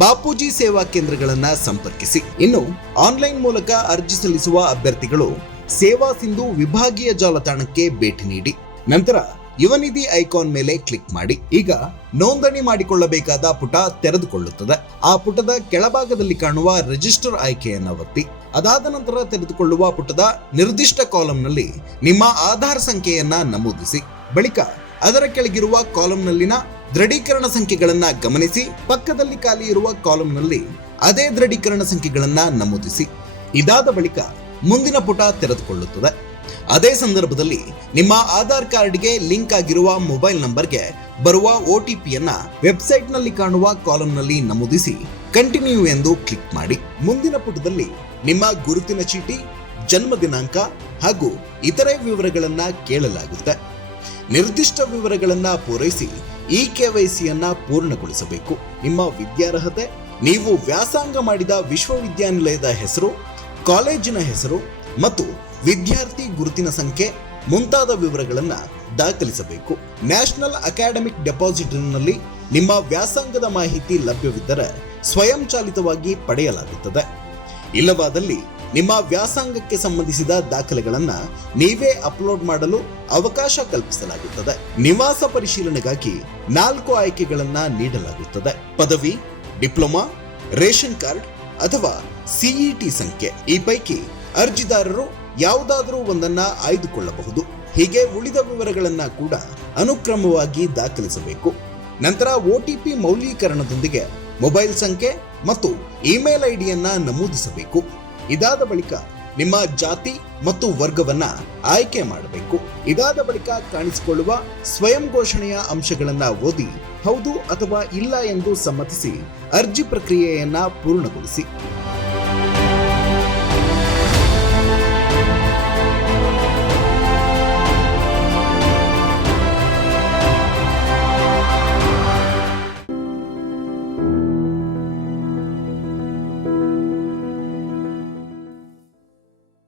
ಬಾಪೂಜಿ ಸೇವಾ ಕೇಂದ್ರಗಳನ್ನು ಸಂಪರ್ಕಿಸಿ. ಇನ್ನು ಆನ್ಲೈನ್ ಮೂಲಕ ಅರ್ಜಿ ಸಲ್ಲಿಸುವ ಅಭ್ಯರ್ಥಿಗಳು ಸೇವಾ ಸಿಂಧು ವಿಭಾಗೀಯ ಜಾಲತಾಣಕ್ಕೆ ಭೇಟಿ ನೀಡಿ. ನಂತರ ಯುವನಿಧಿ ಐಕಾನ್ ಮೇಲೆ ಕ್ಲಿಕ್ ಮಾಡಿ. ಈಗ ನೋಂದಣಿ ಮಾಡಿಕೊಳ್ಳಬೇಕಾದ ಪುಟ ತೆರೆದುಕೊಳ್ಳುತ್ತದೆ. ಆ ಪುಟದ ಕೆಳಭಾಗದಲ್ಲಿ ಕಾಣುವ ರಿಜಿಸ್ಟರ್ ಆಯ್ಕೆಯನ್ನು ಒತ್ತಿ. ಅದಾದ ನಂತರ ತೆರೆದುಕೊಳ್ಳುವ ಪುಟದ ನಿರ್ದಿಷ್ಟ ಕಾಲಂನಲ್ಲಿ ನಿಮ್ಮ ಆಧಾರ್ ಸಂಖ್ಯೆಯನ್ನ ನಮೂದಿಸಿ. ಬಳಿಕ ಅದರ ಕೆಳಗಿರುವ ಕಾಲಂನಲ್ಲಿನ ದೃಢೀಕರಣ ಸಂಖ್ಯೆಗಳನ್ನ ಗಮನಿಸಿ, ಪಕ್ಕದಲ್ಲಿ ಖಾಲಿ ಇರುವ ಕಾಲಂನಲ್ಲಿ ಅದೇ ದೃಢೀಕರಣ ಸಂಖ್ಯೆಗಳನ್ನ ನಮೂದಿಸಿ. ಇದಾದ ಬಳಿಕ ಮುಂದಿನ ಪುಟ ತೆರೆದುಕೊಳ್ಳುತ್ತದೆ. ಅದೇ ಸಂದರ್ಭದಲ್ಲಿ ನಿಮ್ಮ ಆಧಾರ್ ಕಾರ್ಡ್ಗೆ ಲಿಂಕ್ ಆಗಿರುವ ಮೊಬೈಲ್ ನಂಬರ್ಗೆ ಬರುವ ಒ ಟಿ ಪಿಯನ್ನ ವೆಬ್ಸೈಟ್ನಲ್ಲಿ ಕಾಣುವ ಕಾಲಂನಲ್ಲಿ ನಮೂದಿಸಿ, ಕಂಟಿನ್ಯೂ ಎಂದು ಕ್ಲಿಕ್ ಮಾಡಿ. ಮುಂದಿನ ಪುಟದಲ್ಲಿ ನಿಮ್ಮ ಗುರುತಿನ ಚೀಟಿ, ಜನ್ಮ ದಿನಾಂಕ ಹಾಗೂ ಇತರೆ ವಿವರಗಳನ್ನ ಕೇಳಲಾಗುತ್ತೆ. ನಿರ್ದಿಷ್ಟ ವಿವರಗಳನ್ನು ಪೂರೈಸಿ ಇ ಕೆ ವೈ ಸಿಯನ್ನು ಪೂರ್ಣಗೊಳಿಸಬೇಕು. ನಿಮ್ಮ ವಿದ್ಯಾರ್ಹತೆ, ನೀವು ವ್ಯಾಸಂಗ ಮಾಡಿದ ವಿಶ್ವವಿದ್ಯಾನಿಲಯದ ಹೆಸರು, ಕಾಲೇಜಿನ ಹೆಸರು ಮತ್ತು ವಿದ್ಯಾರ್ಥಿ ಗುರುತಿನ ಸಂಖ್ಯೆ ಮುಂತಾದ ವಿವರಗಳನ್ನು ದಾಖಲಿಸಬೇಕು. ನ್ಯಾಷನಲ್ ಅಕಾಡೆಮಿಕ್ ಡೆಪಾಸಿಟರಿನಲ್ಲಿ ನಿಮ್ಮ ವ್ಯಾಸಂಗದ ಮಾಹಿತಿ ಲಭ್ಯವಿದ್ದರೆ ಸ್ವಯಂಚಾಲಿತವಾಗಿ ಪಡೆಯಲಾಗುತ್ತದೆ. ಇಲ್ಲವಾದಲ್ಲಿ ನಿಮ್ಮ ವ್ಯಾಸಂಗಕ್ಕೆ ಸಂಬಂಧಿಸಿದ ದಾಖಲೆಗಳನ್ನು ನೀವೇ ಅಪ್ಲೋಡ್ ಮಾಡಲು ಅವಕಾಶ ಕಲ್ಪಿಸಲಾಗುತ್ತದೆ. ನಿವಾಸ ಪರಿಶೀಲನೆಗಾಗಿ ನಾಲ್ಕು ಆಯ್ಕೆಗಳನ್ನು ನೀಡಲಾಗುತ್ತದೆ. ಪದವಿ, ಡಿಪ್ಲೊಮಾ, ರೇಷನ್ ಕಾರ್ಡ್ ಅಥವಾ ಸಿಇಟಿ ಸಂಖ್ಯೆ. ಈ ಪೈಕಿ ಅರ್ಜಿದಾರರು ಯಾವುದಾದರೂ ಒಂದನ್ನ ಆಯ್ದುಕೊಳ್ಳಬಹುದು. ಹೀಗೆ ಉಳಿದ ವಿವರಗಳನ್ನು ಕೂಡ ಅನುಕ್ರಮವಾಗಿ ದಾಖಲಿಸಬೇಕು. ನಂತರ ಒಟಿಪಿ ಮೌಲ್ಯೀಕರಣದೊಂದಿಗೆ ಮೊಬೈಲ್ ಸಂಖ್ಯೆ ಮತ್ತು ಇಮೇಲ್ ಐಡಿಯನ್ನ ನಮೂದಿಸಬೇಕು. ಇದಾದ ಬಳಿಕ ನಿಮ್ಮ ಜಾತಿ ಮತ್ತು ವರ್ಗವನ್ನ ಆಯ್ಕೆ ಮಾಡಬೇಕು. ಇದಾದ ಬಳಿಕ ಕಾಣಿಸಿಕೊಳ್ಳುವ ಸ್ವಯಂ ಘೋಷಣೆಯ ಅಂಶಗಳನ್ನ ಓದಿ, ಹೌದು ಅಥವಾ ಇಲ್ಲ ಎಂದು ಸಮ್ಮತಿಸಿ ಅರ್ಜಿ ಪ್ರಕ್ರಿಯೆಯನ್ನ ಪೂರ್ಣಗೊಳಿಸಿ.